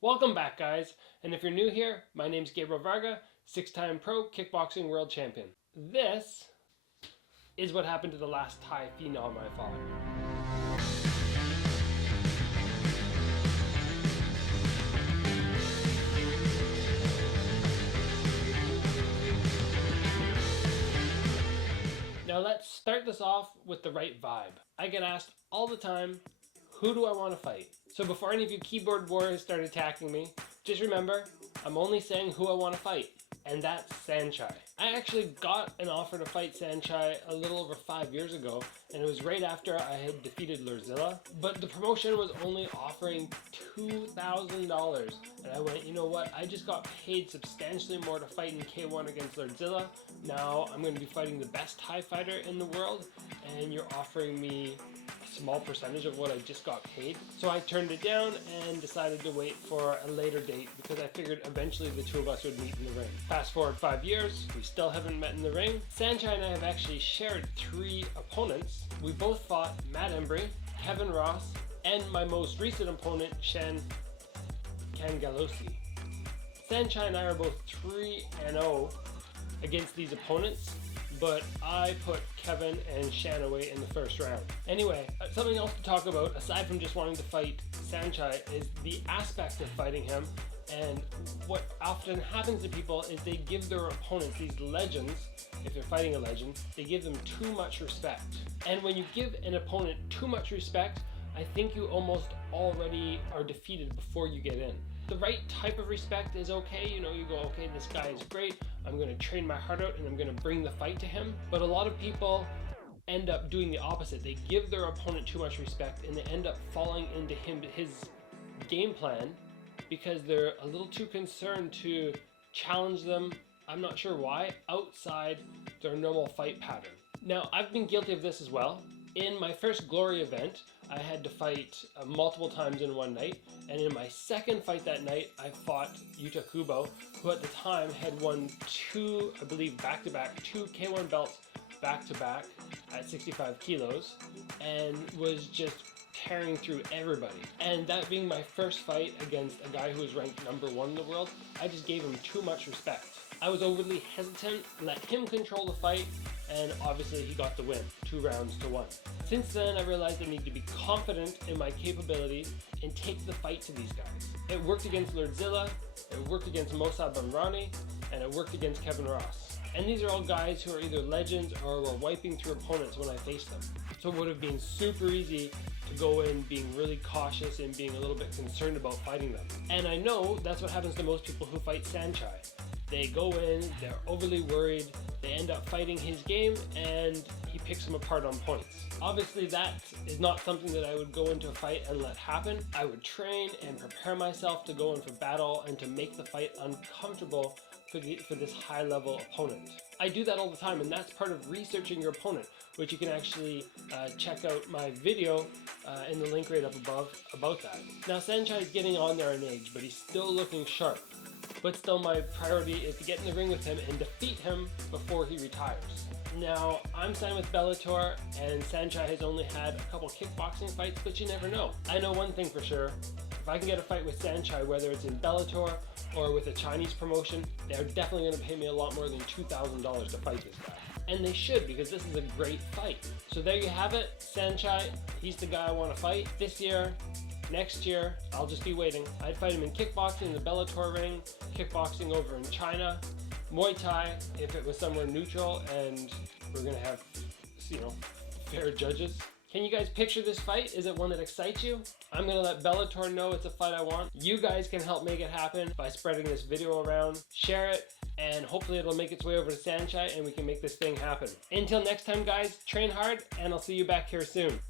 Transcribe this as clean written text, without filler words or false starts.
Welcome back, guys. And if you're new here, my name's Gabriel Varga, 6-time pro kickboxing world champion. This is what happened to the last Thai phenom I fought. Now let's start this off with the right vibe. I get asked all the time, who do I want to fight? So before any of you keyboard warriors start attacking me, just remember, I'm only saying who I want to fight, and that's Saenchai. I actually got an offer to fight Saenchai a little over 5 years ago, and it was right after I had defeated Lurzilla, but the promotion was only offering $2,000, and I went, you know what, I just got paid substantially more to fight in K1 against Lurzilla. Now I'm going to be fighting the best Thai fighter in the world, and you're offering me small percentage of what I just got paid. So I turned it down and decided to wait for a later date because I figured eventually the two of us would meet in the ring. Fast forward 5 years, we still haven't met in the ring. Saenchai and I have actually shared 3 opponents. We both fought Matt Embry, Kevin Ross, and my most recent opponent, Shan Kangalosi. Saenchai and I are both 3-0 against these opponents, but I put Kevin and Shan away in the first round. Anyway, something else to talk about, aside from just wanting to fight Saenchai, is the aspect of fighting him. And what often happens to people is they give their opponents, these legends, if they're fighting a legend, they give them too much respect. And when you give an opponent too much respect, I think you almost already are defeated before you get in. The right type of respect is okay, you know, you go, okay, this guy is great, I'm going to train my heart out and I'm going to bring the fight to him. But a lot of people end up doing the opposite. They give their opponent too much respect and they end up falling into his game plan because they're a little too concerned to challenge them, I'm not sure why, outside their normal fight pattern. Now, I've been guilty of this as well. In my first Glory event, I had to fight multiple times in one night, and in my second fight that night, I fought Yuta Kubo, who at the time had won 2, I believe, back-to-back, 2 K1 belts back-to-back at 65 kilos, and was just tearing through everybody. And that being my first fight against a guy who was ranked #1 in the world, I just gave him too much respect. I was overly hesitant, let him control the fight, and obviously he got the win, 2 rounds to 1. Since then, I realized I need to be confident in my capabilities and take the fight to these guys. It worked against Lurzilla, it worked against Mosa Banrani, and it worked against Kevin Ross. And these are all guys who are either legends or were wiping through opponents when I faced them. So it would have been super easy to go in being really cautious and being a little bit concerned about fighting them. And I know that's what happens to most people who fight Saenchai. They go in, they're overly worried, they end up fighting his game, and he picks them apart on points. Obviously, that is not something that I would go into a fight and let happen. I would train and prepare myself to go in for battle and to make the fight uncomfortable for this high-level opponent. I do that all the time, and that's part of researching your opponent, which you can actually check out my video in the link right up above about that. Now, Saenchai is getting on there in age, but he's still looking sharp. But still, my priority is to get in the ring with him and defeat him before he retires. Now, I'm signed with Bellator, and Saenchai has only had a couple kickboxing fights, but you never know. I know one thing for sure. If I can get a fight with Saenchai, whether it's in Bellator or with a Chinese promotion, they're definitely going to pay me a lot more than $2,000 to fight this guy. And they should, because this is a great fight. So there you have it, Saenchai. He's the guy I want to fight this year. Next year, I'll just be waiting. I'd fight him in kickboxing in the Bellator ring, kickboxing over in China, Muay Thai if it was somewhere neutral and we're gonna have, you know, fair judges. Can you guys picture this fight? Is it one that excites you? I'm gonna let Bellator know it's a fight I want. You guys can help make it happen by spreading this video around, share it, and hopefully it'll make its way over to Saenchai and we can make this thing happen. Until next time, guys, train hard and I'll see you back here soon.